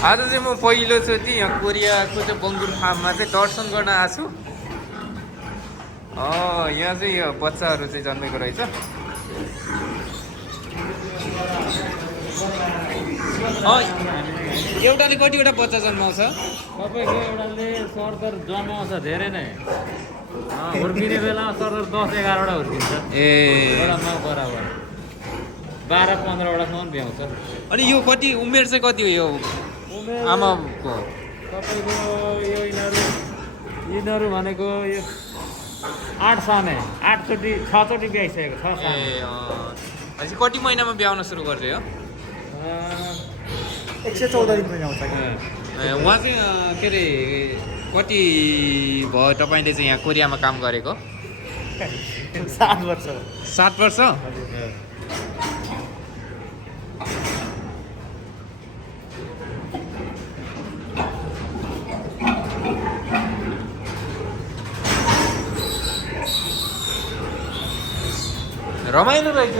आज चाहिँ म पहिलोचोटि यहाँ कोरियाको चाहिँ बङ्गुर फार्ममा चाहिँ दर्शन गर्न आएको छु। यहाँ चाहिँ यो बच्चाहरू चाहिँ जन्मेको रहेछ। एउटाले कतिवटा बच्चा जन्माउँछ? तपाईँको एउटाले सरदर जन्माउँछ धेरै नै। हुर्किने बेलामा सरदर 10-11वटा हुर्किन्छ। एउटा माउ बराबर 12-15वटासम्म भ्याउँछ। अनि यो कति उमेर चाहिँ कति हो यो आमाको? तपाईँको यो यिनीहरू भनेको यो 8 सानै 6चोटि ब्याइसकेको 6 सानै। भनेपछि कति महिनामा ब्याउन सुरु गर्छ यो? 114 दिन आउँछ। उहाँ चाहिँ के अरे कति भयो तपाईँले चाहिँ यहाँ कोरियामा काम गरेको? 7 वर्ष। 7 वर्ष? रमाइलो रहेछ।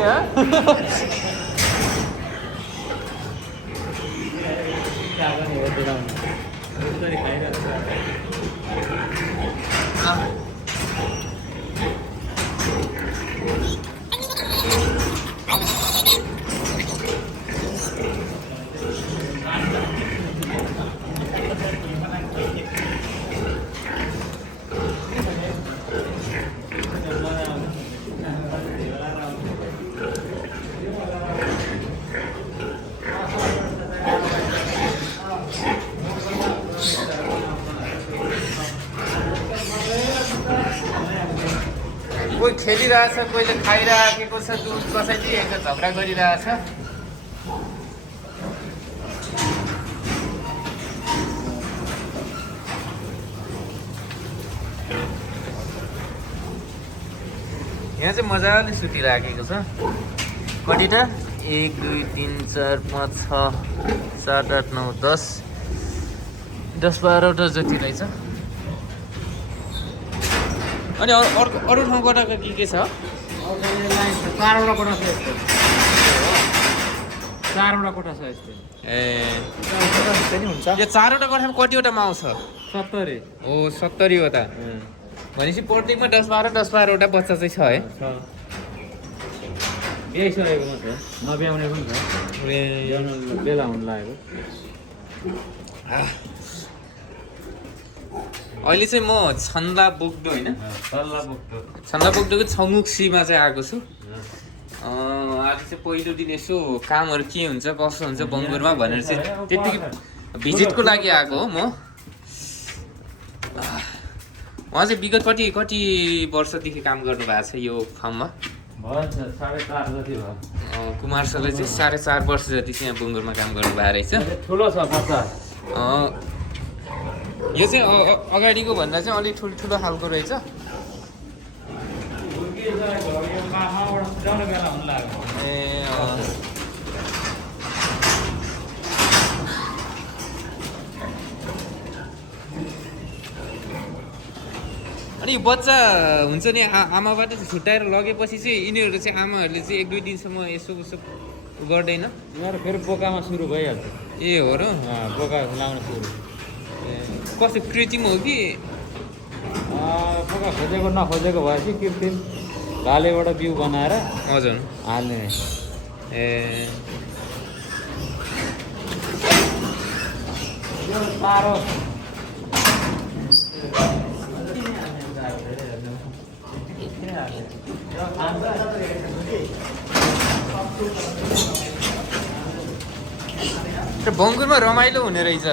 कोही खेलिरहेछ, कोहीले खाइराखेको छ दुध, कसैले एकजना झगडा गरिरहेछ। यहाँ चाहिँ मजाले सुतिराखेको छ। कतिवटा 1 2 3 4 5 6 7 8 9 10 12वटा जति रहेछ। अनि अरू ठाउँबाट के छ? 4वटा कोठा छ यस्तो। 4वटा कोठा छ यस्तो। यो 4वटा कोठामा कतिवटा माउ छ? 70। 70वटा। भनेपछि प्रत्येकमा 10-12वटा बच्चा चाहिँ छ है? ब्याइसकेको छ, नब्याउने पनि छ। बेला हुन लागेको। अहिले चाहिँ म छन्दाबोक्दो होइन, छन्दाबोक्दोको छमुक्सीमा चाहिँ आएको छु। आज चाहिँ पहिलो दिन यसो कामहरू के हुन्छ कसो हुन्छ बङ्गुरमा भनेर चाहिँ त्यतिकै भिजिटको लागि आएको हो म। उहाँ चाहिँ विगत कति वर्षदेखि काम गर्नु भएको छ यो फार्ममा? 4.5 जति भयो। कुमार सरले चाहिँ 4.5 वर्ष जति चाहिँ यहाँ बङ्गुरमा काम गर्नु भएको रहेछ। ठुलो छ बच्चा। यो चाहिँ अगाडिको भन्दा चाहिँ अलिक ठुलो खालको रहेछ। अनि यो बच्चा हुन्छ नि आमाबाट छुट्याएर लगेपछि चाहिँ यिनीहरू चाहिँ आमाहरूले चाहिँ 1-2 दिनसम्म यसो उसो गर्दैन? यिनीहरू फेरि बोकामा सुरु भइहाल्छ। ए हो र? बोका लाउन सुरु। कस्तो कृत्रिम हो कि? बोका खोजेको नखोजेको भएपछि कृत्रिम भालेबाट बिउ बनाएर हजुर हाल्ने। साह्रो बङ्गुरमा रमाइलो हुने रहेछ।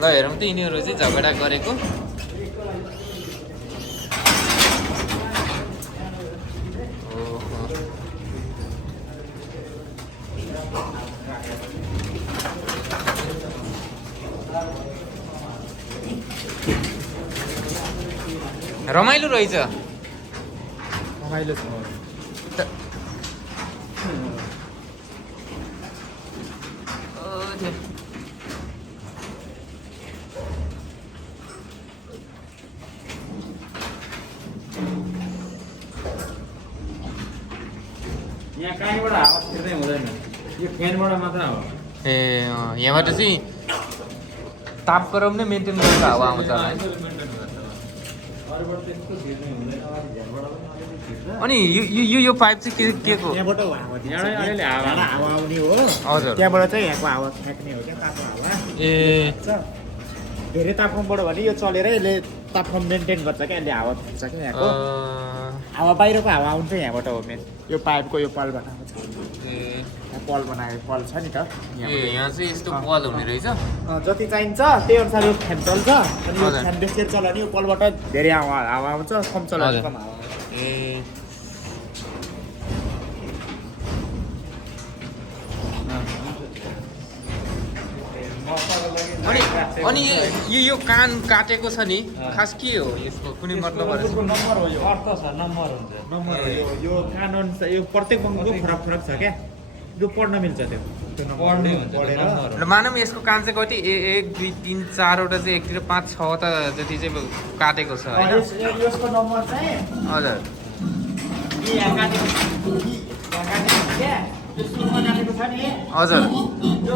ल हेरौँ त यिनीहरू चाहिँ झगडा गरेको। रमाइलो रहेछ। रमाइलो छ। यहाँ कहीँबाट हावा छिर्दै हुँदैन। यो फ्यानबाट मात्र हो ए यहाँबाट चाहिँ तापक्रम नै मेन्टेन गरेर हावा आउँछ होला है। अनि यो पाइप चाहिँ के को? त्यहाँबाट हावा दिन्छ। अलिअलि हावा आउने हो। हजुर। त्यहाँबाट चाहिँ यहाँको हावा फ्याँक्ने हो क्या, तातो हावा। ए धेरै तापक्रम बढ्यो भने यो चलेर यसले तापक्रम मेन्टेन गर्छ क्या, यसले हावा फ्याँक्छ क्या यहाँको। हावा बाहिरको हावा आउँछ यहाँबाट हो मेन। यो पाइपको यो पलबाट आउँछ। यहाँ पल बनाएको पल छ नि त। यहाँ चाहिँ यस्तो पल हुने रहेछ। जति चाहिन्छ त्यही अनुसार यो फ्यान चल्छ। अनि यो फ्यान बेसी चल्यो भने यो पलबाट धेरै हावा आउँछ, कम चल्यो भने कम हावा आउँछ। ए अनि यो कान काटेको छ नि, खास के हो यसको कुनै मतलबहरू? नम्बर हो यो। अर्थ छ, नम्बर हुन्छ। नम्बर हो यो कानुन यो प्रत्येक बङ्गको फरक फरक छ क्या। यो पढ्न मिल्छ त्यो पढ्ने हुन्छ त्यो नम्बर। र मानौँ यसको कान चाहिँ कति 1 2 3 4वटा चाहिँ एकतिर 5 6 जति चाहिँ काटेको छ होइन? यसको नम्बर चाहिँ हजुर यहाँ काटेको क्या, यो सुरुमा काटेको छ नि। हजुर यो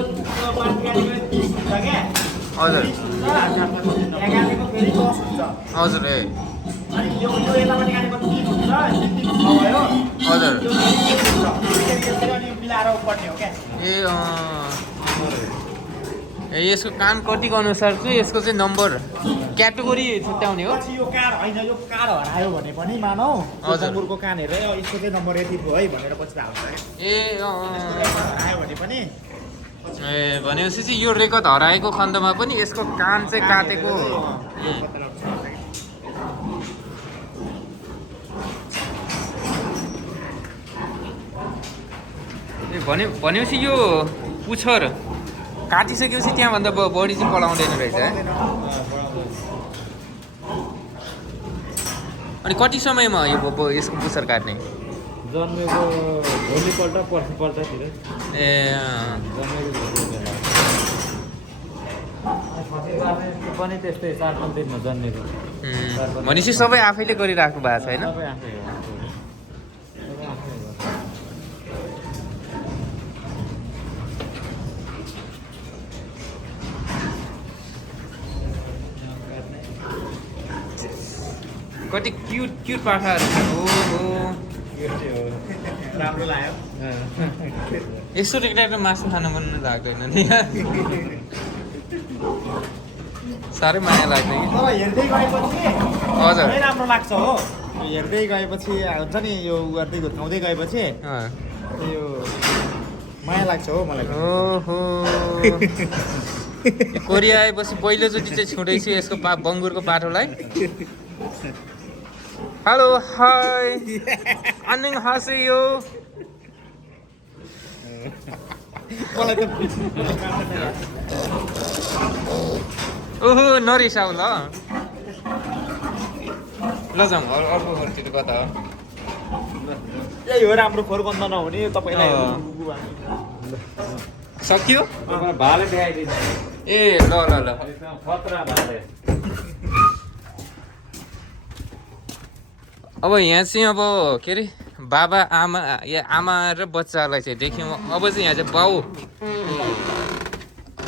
माथि काटेको 30 हुन्छ क्या। हजुर 30 हुन्छ, यहाँ काटेको फेरि 10 हुन्छ। हजुर ए अनि यो यतापट्टि काटेको 3 हुन्छ, 3 6 भयो। हजुर यो फेरि 1 हुन्छ। यसरी अनि मिलाएर पर्ने हो क्या। ए यसको कान कतिको अनुसार चाहिँ यसको चाहिँ नम्बर क्याटेगोरी छुट्याउने हो? पछि यो कार होइन, यो कार हरायो भने पनि मानौ हजुर। बङ्गुरको कान हेरेर यसको चाहिँ नम्बर यति थियो है भनेर पछि आउँछ क्या। ए हरायो भने पनि ए भनेपछि चाहिँ यो रेकर्ड हराएको खण्डमा पनि यसको कान चाहिँ काटेको भनेपछि यो पुच्छर काटिसकेपछि त्यहाँभन्दा बढी चाहिँ पलाउँदैन रहेछ है? अनि कति समयमा यो यसको पुच्छर काट्ने? जन्मेको भोलिपल्ट पर्सिपल्टतिर ए पनि त्यस्तै 4-5 दिनमा जन्मेको। भनेपछि सबै आफैले गरिराख्नु भएको छ होइन? सबै आफै हो। कति क्युट पाठाहरू ओहो राम्रो लाग्यो। यस्तो रेग्टाइपको मासु खान मन लाग्दैन नि साह्रै माया लाग्दैन कि? तर हेर्दै गएपछि हजुर धेरै राम्रो लाग्छ हो। यो हेर्दै गएपछि हुन्छ नि, यो गर्दै घुट्काउँदै गएपछि यो माया लाग्छ हो मलाई। ओहो कोरिया आएपछि पहिलोचोटि चाहिँ छुँदैछु यसको बङ्गुरको पाठोलाई। Hello hi अन्निङ हासेयो। मलाई त ओहो नरिसाउ ल जाउँ अर्को घरतिर कता हो? यही हो राम्रो खोर बन्द नहुने तपाईँलाई। सक्यो? भाले देखाइदिन्छ। ए ल ल ल खतरा भाले। अब यहाँ चाहिँ अब के अरे बाबा आमा या आमा र बच्चालाई चाहिँ देख्यौँ। अब चाहिँ यहाँ चाहिँ बाउ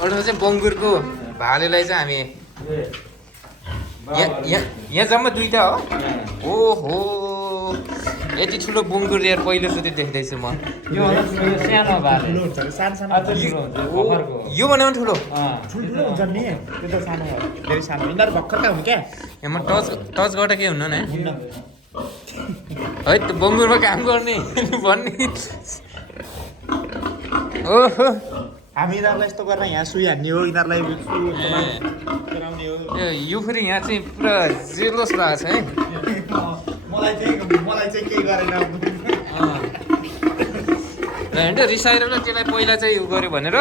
अरू चाहिँ बङ्गुरको भालेलाई चाहिँ हामी यहाँ जम्मा 2टा हो। ओहो यति ठुलो बङ्गुर यार पहिलोचोटि देख्दैछु म। यो सानो भाले। ठुलो हुन्छ सानो सानो यो बनाउनु ठुलो ठुलो हुन्छ नि, त्यो त सानो हो, धेरै सानो। यिनीहरू भर्खर त हुन् क्या। यहाँ टच गर्दा के हुन्न न है त्यो बङ्गुरमा काम गर्ने भन्ने। ओहो हामी यिनीहरूलाई यस्तो गरेर यहाँ सुई हान्ने हो, यिनीहरूलाई चलाउने हो। यो फेरि यहाँ चाहिँ पुरा जेलस भएको छ है। मलाई चाहिँ केही गरेन। होइन रिसाएर त्यसलाई पहिला चाहिँ उ गर्यो भनेर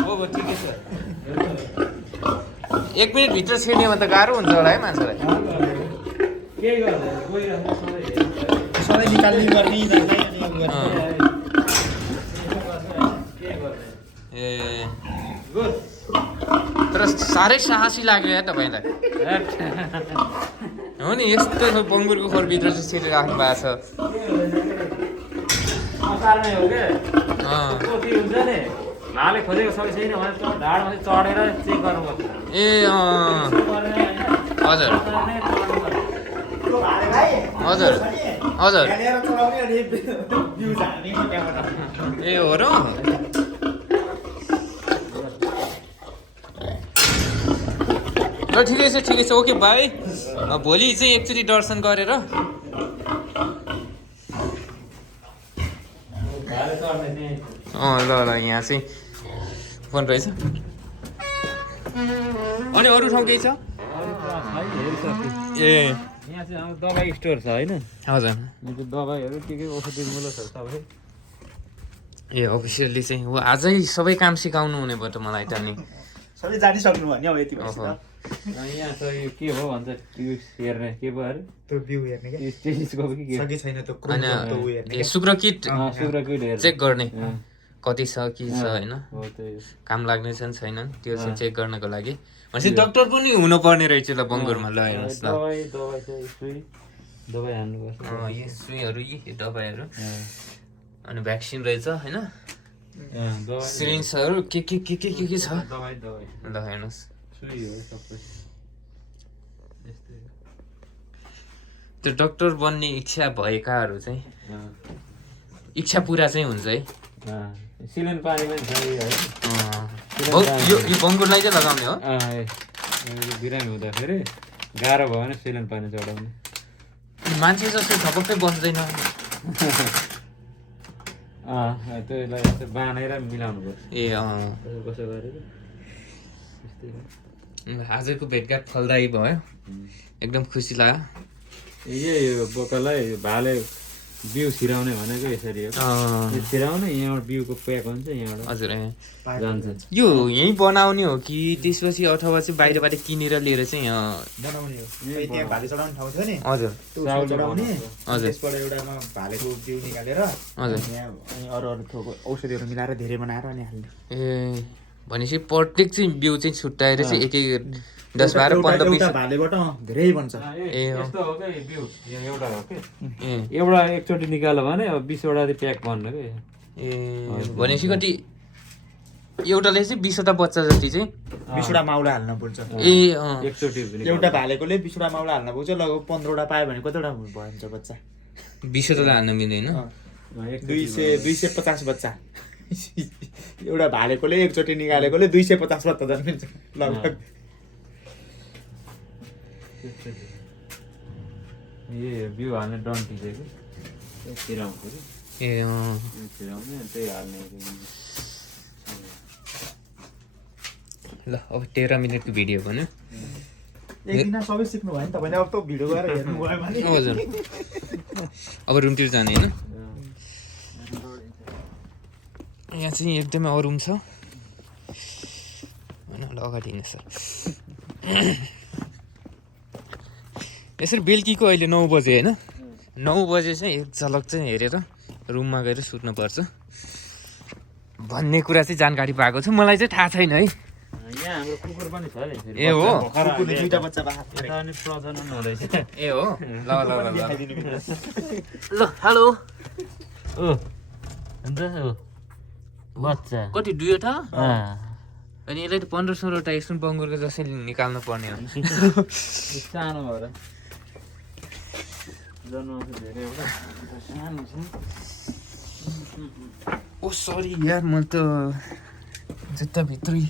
हो ठिकै छ। 1 मिनटभित्र छेड्ने भने त गाह्रो हुन्छ होला है मान्छेलाई। केही गर्दैन गइरहेको सधैँ निकाल्ने गर्ने यिनीहरूलाई ए तर साह्रै साहसी लाग्यो या तपाईँलाई हो नि। यस्तो बङ्गुरको खोरभित्र चाहिँ छिटो राख्नु भएको छ। कारणै हो के अँ पोथी हुन्छ नि भाले खोजेको सबै छैन भने ढाडमा चढेर चेक गर्नुपर्छ ए अँ हजुर त्यो भाले भाइ हजुर हजुर ल्याएर चलाउने अनि बिउ झार्ने त्यहाँबाट ए हो र ल ठिकै छ ओके भाइ भोलि चाहिँ एकचोटि दर्शन गरेर भाले चढ्ने चाहिँ ल यहाँ चाहिँ फोन रहेछ अनि अरू ठाउँ केही छ ए यहाँ चाहिँ हाम्रो दबाई स्टोर छ होइन हजुर यहाँ चाहिँ दबाईहरू के औषधि मूलकहरू सबै ए अफिसियल्ली चाहिँ हो आजै सबै काम सिकाउनु हुने भयो त मलाई त नि सबै जानिसक्नु भयो नि अब यति भएपछि त यहाँ त यो के हो भन्छ त्यो हेर्ने के भयो अरे त्यो बिउ हेर्ने क्या स्टेजको के छ कि छैन त्यो होइन त्यो उ हेर्ने ए शुक्र किट शुक्रको हेर्ने चेक गर्ने कति छ के छ होइन हो त्यही काम लाग्ने छन् छैनन् त्यो चाहिँ चेक गर्नको लागि भनेपछि डक्टर पनि हुनुपर्ने रहेछ ल बङ्गुरमा ल हेर्नुहोस् ल दबाई चाहिँ सुई दबाई हान्नुपर्छ यी सुईहरू यी दबाईहरू अनि भ्याक्सिन रहेछ होइन सिरिन्जहरू के छ दबाई दबाई ल हेर्नुहोस् सुई हो सबै त्यो डक्टर बन्ने इच्छा भएकाहरू चाहिँ इच्छा पुरा चाहिँ हुन्छ है सिलिन पानी पनि छ यो बङ्गुरलाई चाहिँ लगाउने हो बिरामी हुँदाखेरि गाह्रो भयो भने सिलिन पानी चढाउने मान्छे जस्तो थपक्कै बस्दैन त्यसलाई यस्तो बाँधेर मिलाउनु पर्छ ए कसो गरेर आजको भेटघाट फलदायी भयो एकदम खुसी लाग्यो यो बोकालाई भाले बिउ छिराउने भनेको यसरी हो यो छिराउने यहाँबाट बिउको प्याक हुन्छ यहाँबाट हजुर जान्छ यो यहीँ बनाउने हो कि त्यसपछि अथवा चाहिँ बाहिरबाट किनेर लिएर चाहिँ बनाउने हो त्यहाँ भाले चढाउने ठाउँ थियो नि हजुर त्यो चढाउने हजुर त्यसबाट एउटामा भालेको बिउ निकालेर हजुर यहाँ अरू थोक औषधिहरू मिलाएर धेरै बनाएर अनि हाल्ने ए भनेपछि प्रत्येक चाहिँ बिउ चाहिँ छुट्याएर चाहिँ एक 10 12 15 20 भालेबाट धेरै बन्छ यस्तो हो कि बिउ यो एउटा हो कि एउटा एकचोटि निकाल्यो भने अब 20 वटा प्याक बन्नु कि ए भनेपछि कति एउटाले चाहिँ 20 वटा बच्चा जति चाहिँ 20 वटा माउला हाल्न पुग्छ ए एकचोटि एउटा भालेकोले 20 वटा माउला हाल्न पुग्छ लगभग 15 वटा पायो भने कतिवटा भन्छ बच्चा 20 वटा हाल्न मिल्दैन 250 बच्चा एउटा भालेकोले एकचोटि निकालेकोले 250 बच्चा जन्मिन्छ लगभग यो बिउ हाल्ने डन्टी चाहिँ कि छिराउँछ कि ए छिराउने त्यही हाल्ने ल अब 13 मिनेटको भिडियो भन्यो एक दिन सबै सिक्नु भयो नि तपाईँले अब त भिडियो गएर हेर्नु भयो भने हजुर अब रुमतिर जाने होइन यहाँ चाहिँ एकदमै अरुम छ होइन ल अगाडि हिँड्नु सर यसरी बेलुकीको अहिले 9 बजे होइन 9 बजे चाहिँ एक झलक चाहिँ हेरेर रुममा गएर सुत्नुपर्छ भन्ने कुरा चाहिँ जानकारी पाएको छु मलाई चाहिँ थाहा छैन है यहाँ हाम्रो कुकुर पनि छ नि ए हो कुकुरले दुईटा बच्चा यता अनि प्रजनन हुँदैछ ए हो ल हेलो ओ हुन्छ बच्चा कति दुईवटा अनि यसलाई त 1500 वटा यस्तो बङ्गुरको जसरी निकाल्नु पर्ने हो सानो भएर जन्माउँछ धेरै एउटा सानो छ ओ सरी यार म त जुत्ताभित्रै